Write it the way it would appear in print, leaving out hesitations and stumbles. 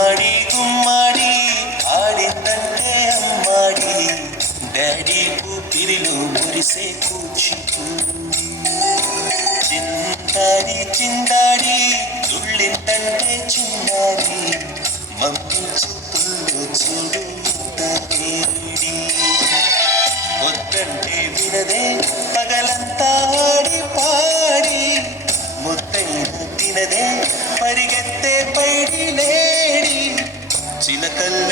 గుమ్మాడి గుమ్మాడి ఆడిందంటే అమ్మాడి డాడీ ఊపిరిలో మురిసే కూచిపూడి చిందాడి చిందాడి తుళ్ళిందంటే చిన్నారి మమ్మీ చూపుల్లో చూడు ఇంత వేడి వద్దంటే వినదే పగలంతా ఆడి పాడి ముద్దైన తినదే పరిగెత్తే పైడి లేడి చిలకల్ల